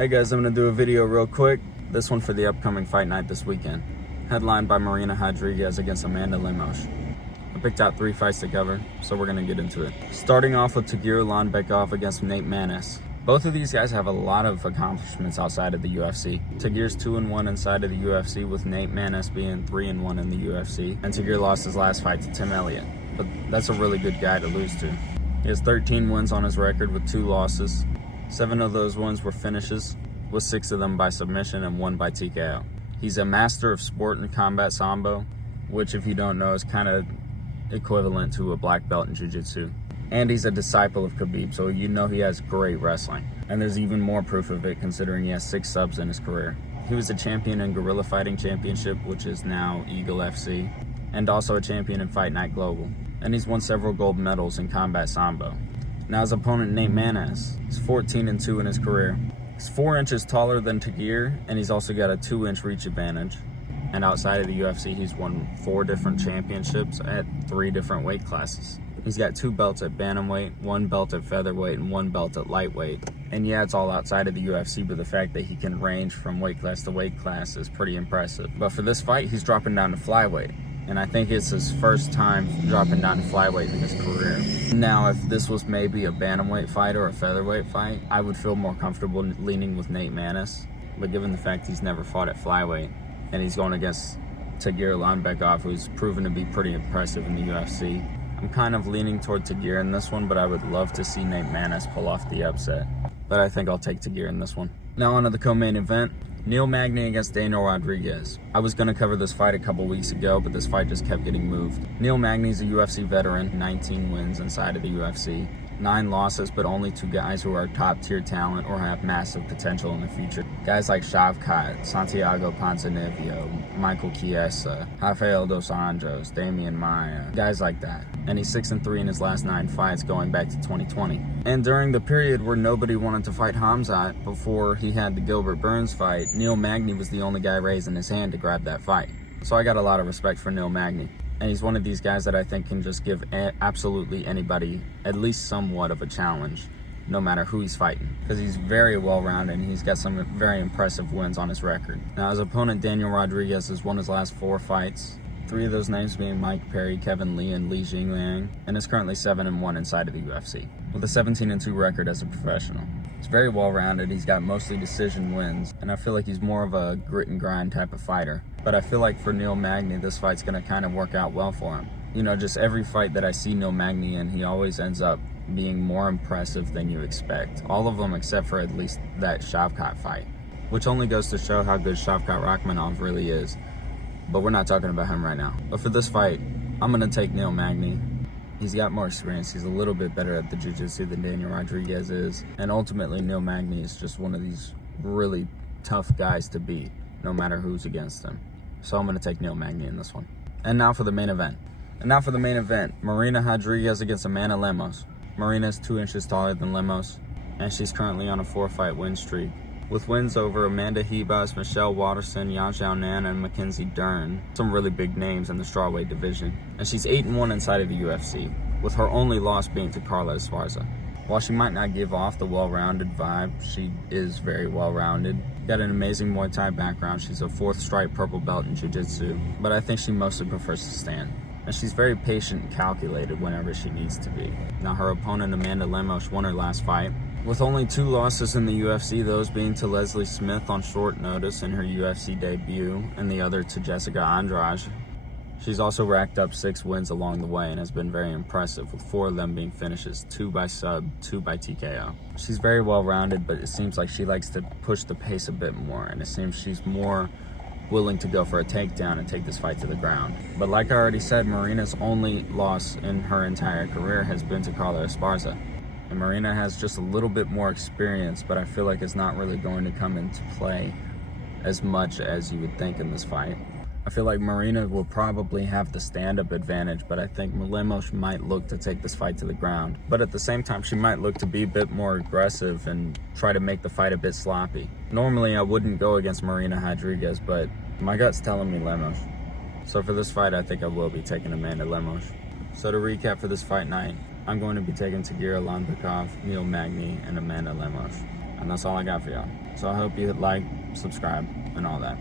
Hey guys, I'm going to do a video real quick. This one for the upcoming fight night this weekend. Headlined by Marina Rodriguez against Amanda Lemos. I picked out 3 fights to cover, so we're going to get into it. Starting off with Tagir Ulanbekov against Nate Maness. Both of these guys have a lot of accomplishments outside of the UFC. Tagir's 2-1 inside of the UFC, with Nate Maness being 3-1 in the UFC. And Tagir lost his last fight to Tim Elliott, but that's a really good guy to lose to. He has 13 wins on his record with 2 losses. 7 of those wins were finishes, with 6 of them by submission and 1 by TKO. He's a master of sport and combat sambo, which if you don't know is kind of equivalent to a black belt in jiu-jitsu. And he's a disciple of Khabib, so you know he has great wrestling. And there's even more proof of it considering he has 6 subs in his career. He was a champion in Guerrilla Fighting Championship, which is now Eagle FC, and also a champion in Fight Night Global. And he's won several gold medals in combat sambo. Now his opponent, Nate Maness, is 14-2 in his career. He's 4 inches taller than Tagir, and he's also got a 2-inch reach advantage. And outside of the UFC, he's won 4 different championships at 3 different weight classes. He's got 2 belts at bantamweight, 1 belt at featherweight, and 1 belt at lightweight. And yeah, it's all outside of the UFC, but the fact that he can range from weight class to weight class is pretty impressive. But for this fight, he's dropping down to flyweight. And I think it's his first time dropping down to flyweight in his career. Now, if this was maybe a bantamweight fight or a featherweight fight, I would feel more comfortable leaning with Nate Maness. But given the fact he's never fought at flyweight, and he's going against Tagir Ulanbekov, who's proven to be pretty impressive in the UFC, I'm kind of leaning toward Tagir in this one, but I would love to see Nate Maness pull off the upset. But I think I'll take Tagir in this one. Now on to the co-main event. Neil Magny against Daniel Rodriguez. I was going to cover this fight a couple weeks ago, but this fight just kept getting moved. Neil Magny's a UFC veteran, 19 wins inside of the UFC. 9 losses, but only 2 guys who are top tier talent or have massive potential in the future. Guys like Shavkat, Santiago Ponzinibbio, Michael Chiesa, Rafael Dos Anjos, Damian Maia, guys like that. And he's 6-3 in his last 9 fights going back to 2020. And during the period where nobody wanted to fight Khamzat before he had the Gilbert Burns fight, Neil Magny was the only guy raising his hand to grab that fight. So I got a lot of respect for Neil Magny. And he's one of these guys that I think can just give absolutely anybody at least somewhat of a challenge, no matter who he's fighting. Because he's very well-rounded and he's got some very impressive wins on his record. Now his opponent, Daniel Rodriguez, has won his last 4 fights. 3 of those names being Mike Perry, Kevin Lee, and Li Jingliang, and is currently 7-1 inside of the UFC, with a 17-2 record as a professional. He's very well-rounded, he's got mostly decision wins, and I feel like he's more of a grit and grind type of fighter. But I feel like for Neil Magny, this fight's gonna kind of work out well for him. You know, just every fight that I see Neil Magny in, he always ends up being more impressive than you expect. All of them except for at least that Shavkat fight, which only goes to show how good Shavkat Rakhmonov really is. But we're not talking about him right now. But for this fight, I'm gonna take Neil Magny. He's got more experience. He's a little bit better at the jiu-jitsu than Daniel Rodriguez is. And ultimately, Neil Magny is just one of these really tough guys to beat, no matter who's against him. So I'm gonna take Neil Magny in this one. And now for the main event. Marina Rodriguez against Amanda Lemos. Marina is 2 inches taller than Lemos, and she's currently on a 4-fight win streak, with wins over Amanda Ribas, Michelle Watterson, Yan Xiaonan, and Mackenzie Dern. Some really big names in the strawweight division. And she's 8-1 inside of the UFC, with her only loss being to Carla Esparza. While she might not give off the well-rounded vibe, she is very well-rounded. Got an amazing Muay Thai background. She's a 4th stripe purple belt in jiu-jitsu, but I think she mostly prefers to stand. And she's very patient and calculated whenever she needs to be. Now her opponent, Amanda Lemos, won her last fight, with only 2 losses in the UFC, those being to Leslie Smith on short notice in her UFC debut, and the other to Jessica Andrade. She's also racked up 6 wins along the way and has been very impressive, with 4 of them being finishes, 2 by sub, 2 by TKO. She's very well-rounded, but it seems like she likes to push the pace a bit more, and it seems she's more willing to go for a takedown and take this fight to the ground. But like I already said, Marina's only loss in her entire career has been to Carla Esparza. And Marina has just a little bit more experience, but I feel like it's not really going to come into play as much as you would think in this fight. I feel like Marina will probably have the stand-up advantage, but I think Lemos might look to take this fight to the ground. But at the same time, she might look to be a bit more aggressive and try to make the fight a bit sloppy. Normally, I wouldn't go against Marina Rodriguez, but my gut's telling me Lemos. So for this fight, I think I will be taking Amanda Lemos. So to recap for this fight night, I'm going to be taking Tagir Ulanbekov, Neil Magny, and Amanda Lemos. And that's all I got for y'all. So I hope you hit like, subscribe, and all that.